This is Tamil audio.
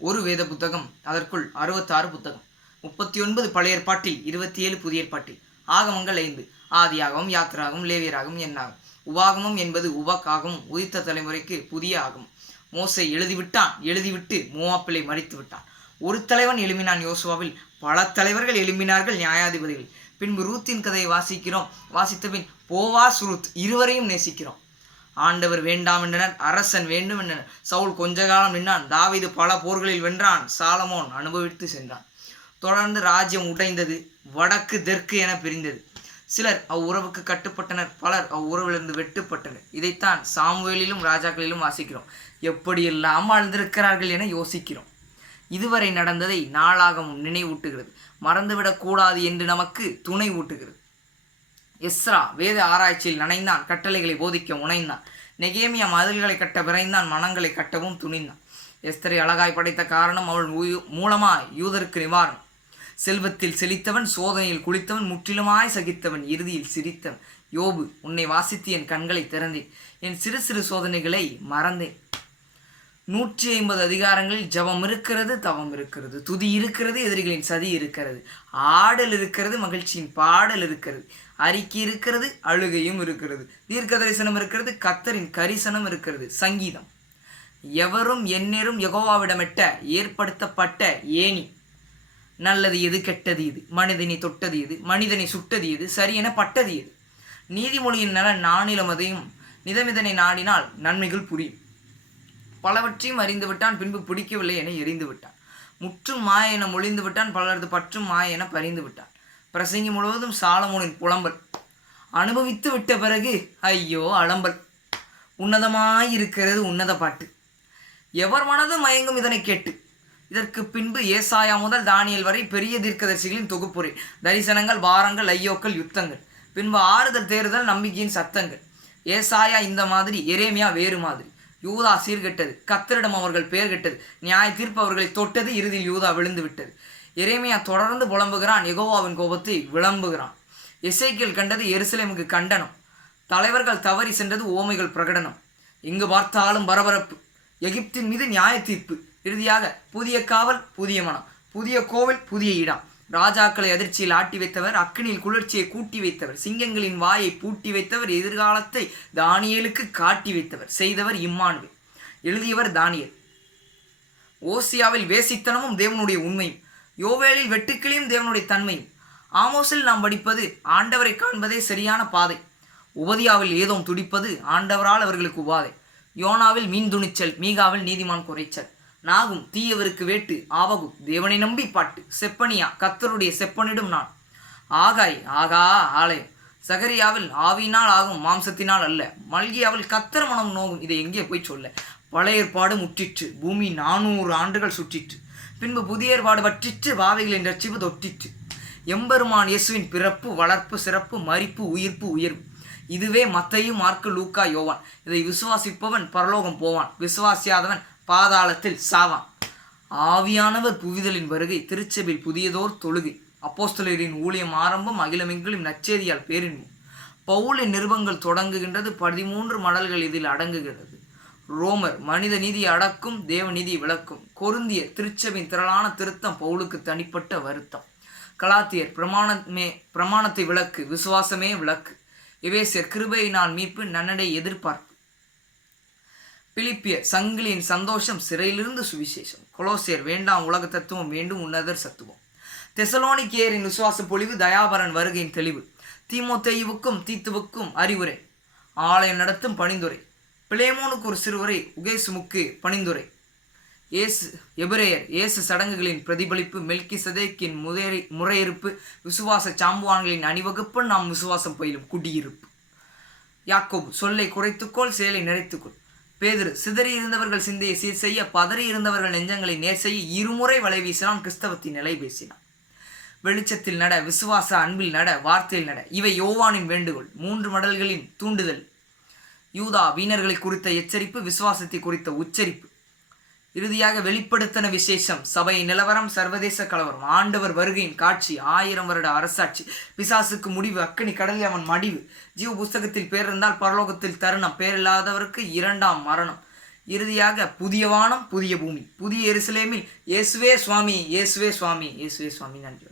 ஒரு வேத புத்தகம், அதற்குள் 66 புத்தகம், 39 பழைய ஏற்பாட்டில், 27 புதிய ஏற்பாட்டில், ஆகமங்கள் 5, ஆதியாகமம், யாத்திராகமம், லேவியராகமம், என்னாகும். உபாகமம் என்பது உபக்காகவும் உதித்த தலைமுறைக்கு புதிய ஆகமம். மோசே எழுதிவிட்டு மோவாப்பிலே மரித்து விட்டான். ஒரு தலைவன் எழும்பினான் யோசுவாவில், பல தலைவர்கள் எழும்பினார்கள் நியாயாதிபதிகள். பின்பு ரூத்தின் கதையை வாசித்த பின் போவாஸ் ரூத் இருவரையும் நேசிக்கிறோம். ஆண்டவர் வேண்டாம் என்றனர், அரசன் வேண்டும் என்றனர். சவுல் கொஞ்ச காலம் நின்றான், தாவீது பல போர்களில் வென்றான், சாலமோன் அனுபவித்து சென்றான். தொடர்ந்து ராஜ்யம் உடைந்தது, வடக்கு தெற்கு என பிரிந்தது. சிலர் அவ்வுறவுக்கு கட்டுப்பட்டனர், பலர் அவ்வுறவிலிருந்து வெட்டுப்பட்டனர். இதைத்தான் சாமுவேலிலும் ராஜாக்களிலும் வாசிக்கிறோம். எப்படியெல்லாம் வாழ்ந்திருக்கிறார்கள் என யோசிக்கிறோம். இதுவரை நடந்ததை நாளாகமும் நினைவூட்டுகிறது, மறந்துவிடக்கூடாது என்று நமக்கு துணை ஊட்டுகிறது. எஸ்ரா வேத ஆராய்ச்சியில் நனைந்தான், கட்டளைகளை போதிக்க முனைந்தான். நெகேமியா மதில்களை கட்ட விரைந்தான், மனங்களை கட்டவும் துணிந்தான். எஸ்தரை அழகாய் படைத்த காரணம் அவள் மூலமாய் யூதருக்கு நிவாரணம். செல்வத்தில் செழித்தவன், சோதனையில் குளித்தவன், முற்றிலுமாய் சகித்தவன், இறுதியில் சிரித்தவன். யோபு, உன்னை வாசித்து என் கண்களை திறந்தேன், என் சிறு சிறு சோதனைகளை மறந்தேன். 150 அதிகாரங்களில் ஜபம் இருக்கிறது, தவம் இருக்கிறது, துதி இருக்கிறது, எதிரிகளின் சதி இருக்கிறது, ஆடல் இருக்கிறது, மகிழ்ச்சியின் பாடல் இருக்கிறது, அறிக்கை இருக்கிறது, அழுகையும் இருக்கிறது, தீர்க்க தரிசனம் இருக்கிறது, கர்த்தரின் கரிசனம் இருக்கிறது. சங்கீதம், எவரும் எந்நேரும் யெகோவாவிடமிட்ட ஏற்படுத்தப்பட்ட ஏணி. நல்லது எது, கெட்டது எது, மனிதனை தொட்டது எது, மனிதனை சுட்டது எது, சரியென பட்டது எது. நீதிமொழியின் நலன் நானிலமதையும், நிதமிதனை நாடினால் நன்மைகள் புரியும். பலவற்றையும் அறிந்து விட்டான், பின்பு பிடிக்கவில்லை என எரிந்து விட்டான். முற்றும் மாய என மொழிந்து விட்டான், பலரது பற்றும் மாய என பறிந்து விட்டான். பிரசங்கி முழுவதும் சாலமோனின் புலம்பல். அனுபவித்து விட்ட பிறகு ஐயோ அலம்பல். உன்னதமாயிருக்கிறது உன்னத பாட்டு, எவர் மனதும் மயங்கும் இதனை கேட்டு. இதற்கு பின்பு ஏசாயா முதல் தானியல் வரை பெரிய தீர்க்கதரிசிகளின் தொகுப்புரை, தரிசனங்கள், வாரங்கள், ஐயோக்கள், யுத்தங்கள். பின்பு ஆறுதல், தேறுதல், நம்பிக்கையின் சத்தங்கள். ஏசாயா இந்த மாதிரி, எரேமியா வேறு மாதிரி. யூதா சீர்கெட்டது, கர்த்தரிடம் அவர்கள் பெயர் கெட்டது, நியாய தீர்ப்பு அவர்களை தொட்டது, இறுதியில் யூதா விழுந்து விட்டது. எரேமியா தொடர்ந்து புலம்புகிறான், யெகோவாவின் கோபத்தை விளம்புகிறான். எசேக்கியேல் கண்டது எருசலேமுக்கு கண்டனம், தலைவர்கள் தவறி சென்றது ஓமைகள் பிரகடனம். எங்கு பார்த்தாலும் பரபரப்பு, எகிப்தின் மீது நியாய தீர்ப்பு. இறுதியாக புதிய காவல், புதிய மனம், புதிய கோவில், புதிய இடம். ராஜாக்களை அதிர்ச்சியில் ஆட்டி வைத்தவர், அக்கினியில் குளிர்ச்சியை கூட்டி வைத்தவர், சிங்கங்களின் வாயை பூட்டி வைத்தவர், எதிர்காலத்தை தானியேலுக்கு காட்டி வைத்தவர், செய்தவர் இம்மானுவேல், எழுதியவர் தானியேல். ஓசியாவில் வேசித்தனமும் தேவனுடைய உண்மையும், யோவேலில் வெட்டுக்கிளியும் தேவனுடைய தன்மையும். ஆமோஸில் நாம் படிப்பது ஆண்டவரை காண்பதே சரியான பாதை. உபதியாவில் ஏதோம் துடிப்பது ஆண்டவரால் அவர்களுக்கு உபாதை. யோனாவில் மீன் துணிச்சல், மீகாவில் நீதிமான் குறைச்சல். நாகும் தீயவருக்கு வேட்டு, ஆவகு தேவனை நம்பி பாட்டு. செப்பனியா, கர்த்தருடைய செப்பனிடும் நான். ஆகாய், ஆகா ஆலயம். சகரியாவில் ஆவியினால் ஆகும், மாம்சத்தினால் அல்ல. மல்கியாவில் கர்த்தர் மனம் நோகும், இதை எங்கே போய் சொல்ல. பழைய ஏற்பாடு முற்றிற்று, பூமி 400 ஆண்டுகள் சுற்றிற்று. பின்பு புதிய ஏற்பாடு வற்றிற்று, பாவிகளின் ரட்சிப்பு தொட்டிற்று. எம்பெருமான் இயேசுவின் பிறப்பு, வளர்ப்பு, சிறப்பு, மரிப்பு, உயிர்ப்பு, உயர்வு. இதுவே மத்தேயு, மாற்கு, லூக்கா, யோவான். இதை விசுவாசிப்பவன் பரலோகம் போவான், விசுவாசியாதவன் பாதாளத்தில் சாவான். ஆவியானவர் புவிதலின் வருகை, திருச்சபையில் புதியதோர் தொழுகை. அப்போஸ்தலரின் ஊழியம் ஆரம்பம், அகிலமெங்கிலும் நற்செய்தியால் பேரின்பம். பவுலின் நிருபங்கள் தொடங்குகின்றது, 13 மடல்கள் இதில் அடங்குகிறது. ரோமர் மனித நீதியை அடக்கும், தேவ நீதியை விளக்கும். கொரிந்தியர் திருச்சபையின் திரளான திருத்தம், பவுலுக்கு தனிப்பட்ட வருத்தம். கலாத்தியர் பிரமாணத்தை விளக்கு, விசுவாசமே விளக்கு. எபேசியர் கிருபையினால் மீட்பு, நன்னடை எதிர்பார்ப்பு. பிலிப்பியர் சங்கிலியின் சந்தோஷம், சிறையிலிருந்து சுவிசேஷம். கொலோசியர் வேண்டாம் உலக தத்துவம், வேண்டும் உன்னதர் சத்துவம். தெசலோனிக்கேயரின் விசுவாச பொழிவு, தயாபரன் வருகையின் தெளிவு. தீமோத்தேயுவுக்கும் தீத்துவுக்கும் அறிவுரை, ஆலயம் நடத்தும் பணிந்துரை. பிளேமோனுக்கு ஒரு சிறுவரை, உகேசுமுக்கு பணிந்துரை. எபிரேயர் இயேசு சடங்குகளின் பிரதிபலிப்பு, மெல்கிசதேக்கின் முறையிருப்பு, விசுவாச சாம்புவான்களின் அணிவகுப்பு, நாம் விசுவாசம் பயிலும் குடியிருப்பு. யாக்கோபு சொல்லை குறைத்துக்கொள், செயலை நிறைத்துக்கொள். பேதுரு சிதறி இருந்தவர்கள் சிந்தையை சீர் செய்ய, பதறி இருந்தவர்கள் நெஞ்சங்களை நேர் செய்ய, இருமுறை வலை வீசினான், கிறிஸ்தவத்தின் நிலை பேசினான். வெளிச்சத்தில் நட, விசுவாச அன்பில் நட, வார்த்தையில் நட. இவை யோவானின் வேண்டுகோள், 3 மடல்களின் தூண்டுதல். யூதா வீணர்களை குறித்த எச்சரிப்பு, விசுவாசத்தை குறித்த உச்சரிப்பு. இறுதியாக வெளிப்படுத்தின விசேஷம், சபை நிலவரம், சர்வதேச கலவரம், ஆண்டவர் வருகையின் காட்சி, 1000 வருட அரசாட்சி, பிசாசுக்கு முடிவு, அக்கினி கடலில் அவன் மடிவு. ஜீவ புஸ்தகத்தில் பேர் இருந்தால் பரலோகத்தில் தருணம், பேரில்லாதவருக்கு 2ஆம் மரணம். இறுதியாக புதிய வானம் புதிய பூமி புதிய எருசலேமில் இயேசுவே சுவாமி இயேசுவே சுவாமி இயேசுவே சுவாமி. நன்றி.